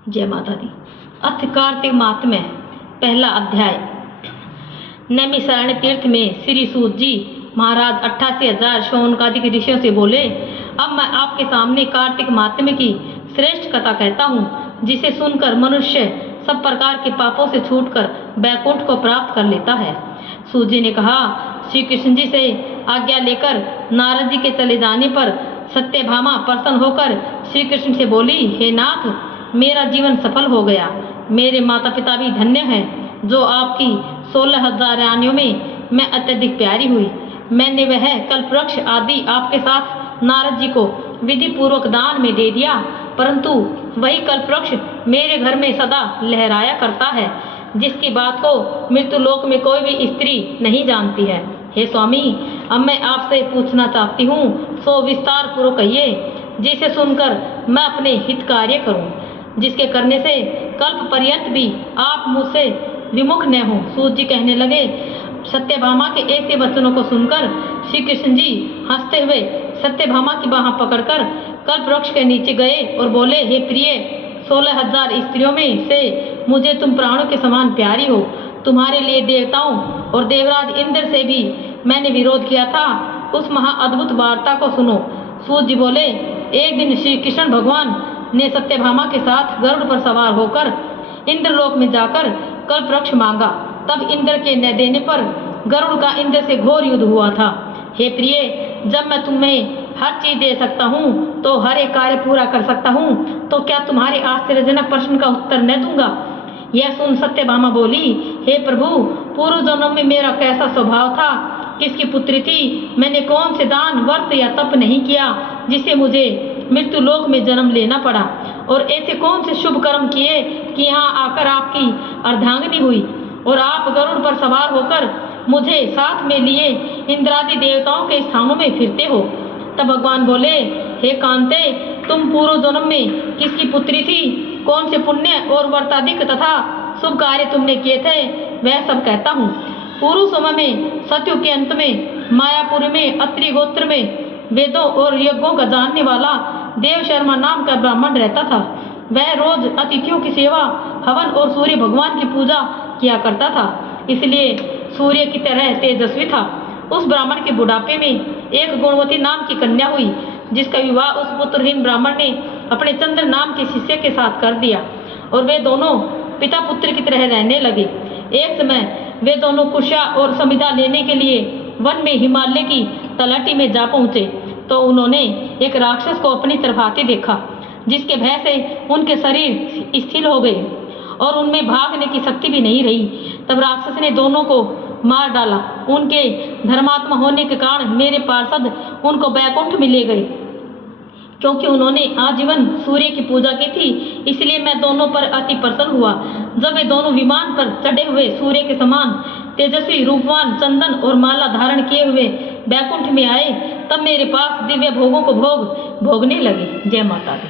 जय माता दी। अथ कार्तिक माहात्म्य पहला अध्याय। नैमिषारण्य तीर्थ में श्री सूत जी महाराज 88,000 शौनकादिक ऋषियों से बोले, अब मैं आपके सामने कार्तिक माहात्म्य की श्रेष्ठ कथा कहता हूँ, जिसे सुनकर मनुष्य सब प्रकार के पापों से छूटकर बैकुंठ को प्राप्त कर लेता है। सूत जी ने कहा, श्री कृष्ण जी से आज्ञा लेकर नारद जी के चले जाने पर सत्यभामा प्रसन्न होकर श्री कृष्ण से बोली, हे नाथ, मेरा जीवन सफल हो गया। मेरे माता पिता भी धन्य हैं, जो आपकी 16,000 रानियों में मैं अत्यधिक प्यारी हुई। मैंने वह कल्पवृक्ष आदि आपके साथ नारद जी को विधि पूर्वक दान में दे दिया, परंतु वही कल्पवृक्ष मेरे घर में सदा लहराया करता है, जिसकी बात को मृत्युलोक में कोई भी स्त्री नहीं जानती है। हे स्वामी, अब मैं आपसे पूछना चाहती हूँ, सो विस्तार पूर्वक कहिए, जिसे सुनकर मैं अपने हित कार्य करूँ, जिसके करने से कल्प पर्यंत भी आप मुझसे विमुख न हो। सूत जी कहने लगे, सत्यभामा के ऐसे वचनों को सुनकर श्री कृष्ण जी हंसते हुए सत्यभामा की बाह पकड़कर कल्पवृक्ष के नीचे गए और बोले, हे प्रिय, 16,000 स्त्रियों में से मुझे तुम प्राणों के समान प्यारी हो। तुम्हारे लिए देवताओं और देवराज इंद्र से भी मैंने विरोध किया था। उस महा अद्भुत वार्ता को सुनो। सूत जी बोले, एक दिन श्री कृष्ण भगवान ने सत्यभामा के साथ गरुड़ पर सवार होकर इंद्रलोक में जाकर कल्पवृक्ष मांगा। तब इंद्र के न देने पर गरुड़ का इंद्र से घोर युद्ध हुआ था। हे प्रिय, जब मैं तुम्हें हर चीज दे सकता हूँ तो हर एक कार्य पूरा कर सकता हूँ, तो क्या तुम्हारे आश्चर्यजनक प्रश्न का उत्तर न दूंगा? यह सुन सत्यभामा बोली, हे प्रभु, पूर्व जन्म में मेरा कैसा स्वभाव था, किसकी पुत्री थी, मैंने कौन से दान व्रत या तप नहीं किया जिसे मुझे मृत्यु लोक में जन्म लेना पड़ा, और ऐसे कौन से शुभ कर्म किए कि यहाँ आकर आपकी अर्धांगिनी हुई और आप गरुड़ पर सवार होकर मुझे साथ में लिए इंद्रादि देवताओं के स्थानों में फिरते हो। तब भगवान बोले, हे कांते, तुम पूर्व जन्म में किसकी पुत्री थी, कौन से पुण्य और व्रताधिक तथा शुभ कार्य तुमने किए थे, वह सब कहता हूँ। पूर्व समय में सतयुग के अंत में मायापुर में अत्रि गोत्र में वेदों और यज्ञों का जानने वाला देव शर्मा नाम का ब्राह्मण रहता था। वह रोज अतिथियों की सेवा, हवन और सूर्य भगवान की पूजा किया करता था, इसलिए सूर्य की तरह तेजस्वी था। उस ब्राह्मण के बुढ़ापे में एक गुणवती नाम की कन्या हुई, जिसका विवाह उस पुत्रहीन ब्राह्मण ने अपने चंद्र नाम के शिष्य के साथ कर दिया, और वे दोनों पिता पुत्र की तरह रहने लगे। एक समय वे दोनों कुशा और समिधा लेने के लिए वन में हिमालय की तलहटी में जा पहुँचे, तो उन्होंने एक राक्षस को अपनी तरफ आते देखा, जिसके भय से उनके शरीर स्थिर हो गए और उनमें भागने की शक्ति भी नहीं रही। तब राक्षस ने दोनों को मार डाला। उनके धर्मात्मा होने के कारण मेरे पार्षद उनको बैकुंठ में ले गए। क्योंकि उन्होंने आजीवन सूर्य की पूजा की थी, इसलिए मैं दोनों पर अति प्रसन्न हुआ। जब वे दोनों विमान पर चढ़े हुए सूर्य के समान तेजस्वी रूपवान चंदन और माला धारण किए हुए बैकुंठ में आए, तब मेरे पास दिव्य भोगों को भोगने लगे। जय माता दी।